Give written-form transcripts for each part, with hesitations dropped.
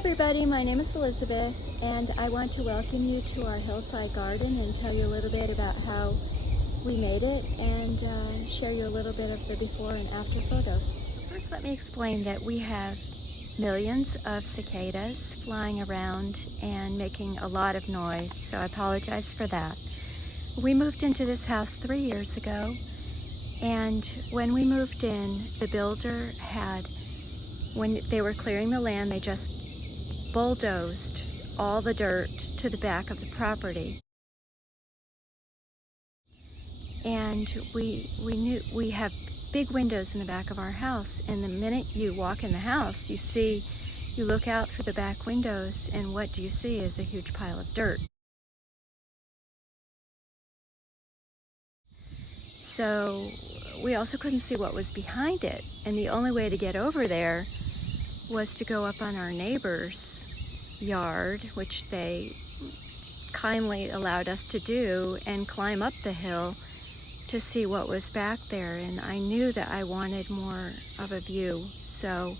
everybody, my name is Elizabeth and I want to welcome you to our hillside garden and tell you a little bit about how we made it and share you a little bit of the before and after photos. First, let me explain that we have millions of cicadas flying around and making a lot of noise, so I apologize for that. We moved into this house 3 years ago, and when we moved in, the builder had, when they were clearing the land, they just bulldozed all the dirt to the back of the property. And we have big windows in the back of our house, and the minute you walk in the house, you look out through the back windows, and what do you see is a huge pile of dirt. So we also couldn't see what was behind it, and the only way to get over there was to go up on our neighbor's yard, which they kindly allowed us to do, and climb up the hill to see what was back there. And I knew that I wanted more of a view, so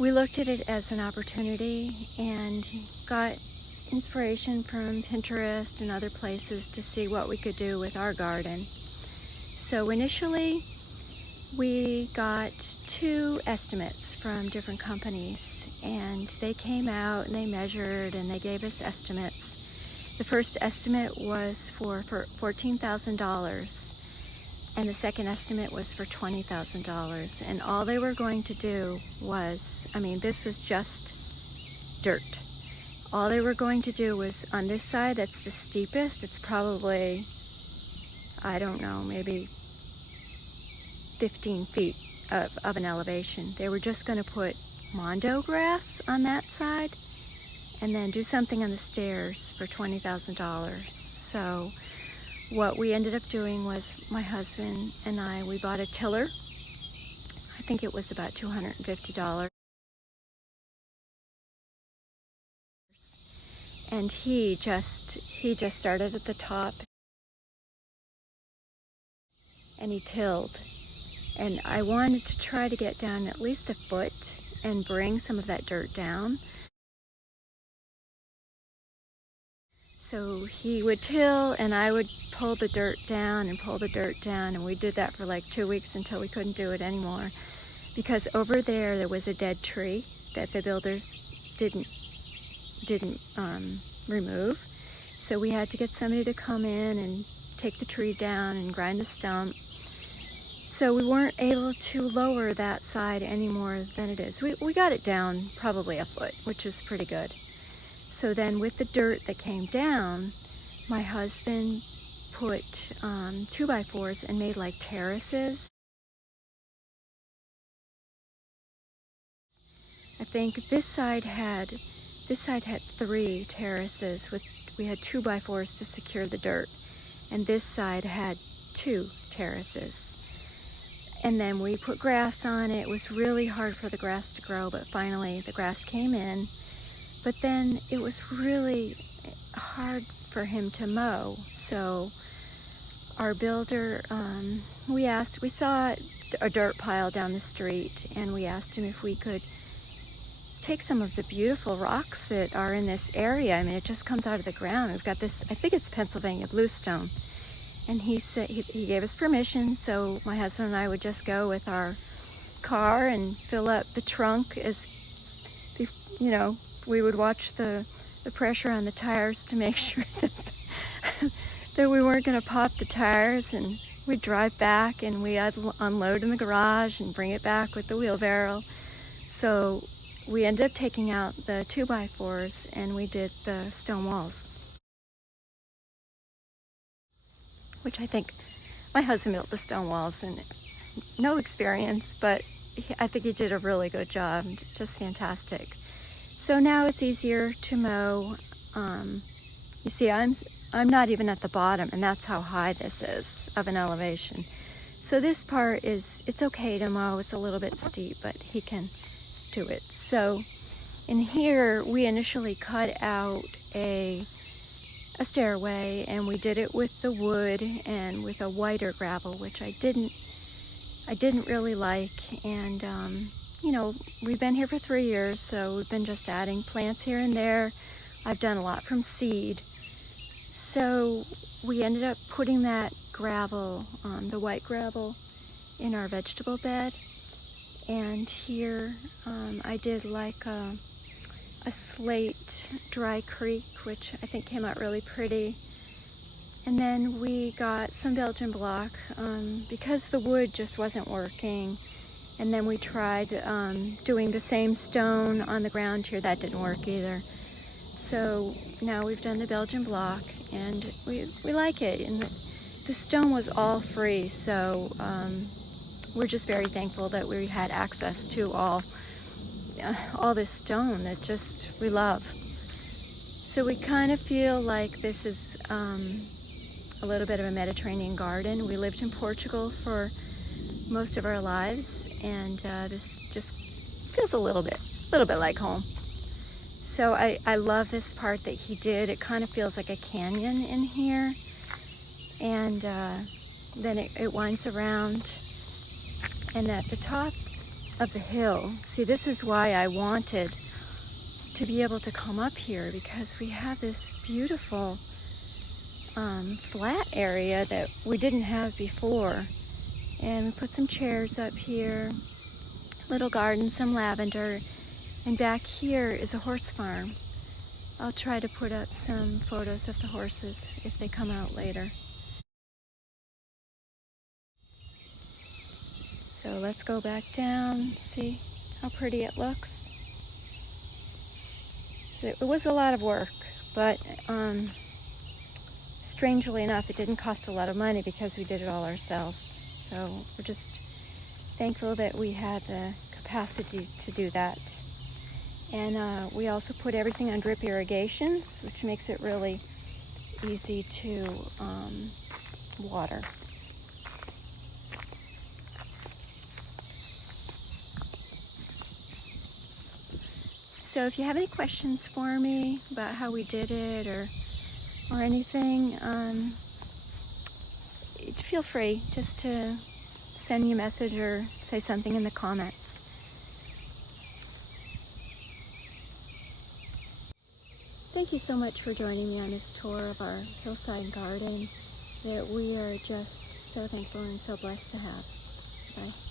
we looked at it as an opportunity and got inspiration from Pinterest and other places to see what we could do with our garden. So initially we got 2 estimates from different companies, and they came out and they measured and they gave us estimates. The first estimate was for $14,000, and the second estimate was for $20,000. And all they were going to do was, this was just dirt. All they were going to do was, on this side, that's the steepest, it's probably, I don't know, maybe 15 feet of an elevation. They were just going to put mondo grass on that side and then do something on the stairs for $20,000. So what we ended up doing was, my husband and I, we bought a tiller. I think it was about $250. And he just started at the top and he tilled. And I wanted to try to get down at least a foot and bring some of that dirt down. So he would till and I would pull the dirt down and pull the dirt down, and we did that for like 2 weeks until we couldn't do it anymore, because over there was a dead tree that the builders didn't remove. So we had to get somebody to come in and take the tree down and grind the stump. So we weren't able to lower that side any more than it is. We got it down probably a foot, which is pretty good. So then with the dirt that came down, my husband put 2x4s and made like terraces. I think this side had 3 terraces we had 2x4s to secure the dirt, and this side had 2 terraces. And then we put grass on it. It was really hard for the grass to grow, but finally the grass came in. But then it was really hard for him to mow. So our builder, we saw a dirt pile down the street, and we asked him if we could take some of the beautiful rocks that are in this area. It just comes out of the ground. We've got this, I think it's Pennsylvania bluestone. And he said he gave us permission, so my husband and I would just go with our car and fill up the trunk. We would watch the pressure on the tires to make sure that we weren't going to pop the tires, and we'd drive back and we'd unload in the garage and bring it back with the wheelbarrow. So we ended up taking out the 2x4s and we did the stone walls, which I think my husband built the stone walls, and no experience, but I think he did a really good job, just fantastic. So now it's easier to mow. You see, I'm not even at the bottom, and that's how high this is of an elevation. So this part it's okay to mow. It's a little bit steep, but he can do it. So in here, we initially cut out a stairway, and we did it with the wood and with a whiter gravel, which I didn't I didn't really like, and you know, we've been here for 3 years, so we've been just adding plants here and there. I've done a lot from seed. So we ended up putting that gravel, the white gravel, in our vegetable bed. And here I did like a slate dry creek, which I think came out really pretty. And then we got some Belgian block because the wood just wasn't working. And then we tried doing the same stone on the ground here. That didn't work either. So now we've done the Belgian block, and we like it. And the stone was all free, so we're just very thankful that we had access to all this stone that just we love. So we kind of feel like this is a little bit of a Mediterranean garden. We lived in Portugal for most of our lives, and this just feels a little bit like home. So I love this part that he did. It kind of feels like a canyon in here, and then it winds around, and at the top of the hill, see, this is why I wanted to be able to come up here, because we have this beautiful flat area that we didn't have before. And we put some chairs up here, little garden, some lavender, and back here is a horse farm. I'll try to put up some photos of the horses if they come out later. So let's go back down, see how pretty it looks. It was a lot of work, but strangely enough, it didn't cost a lot of money because we did it all ourselves. So we're just thankful that we had the capacity to do that. And we also put everything on drip irrigations, which makes it really easy to water. So if you have any questions for me about how we did it or anything, feel free just to send me a message or say something in the comments. Thank you so much for joining me on this tour of our hillside garden that we are just so thankful and so blessed to have. Bye.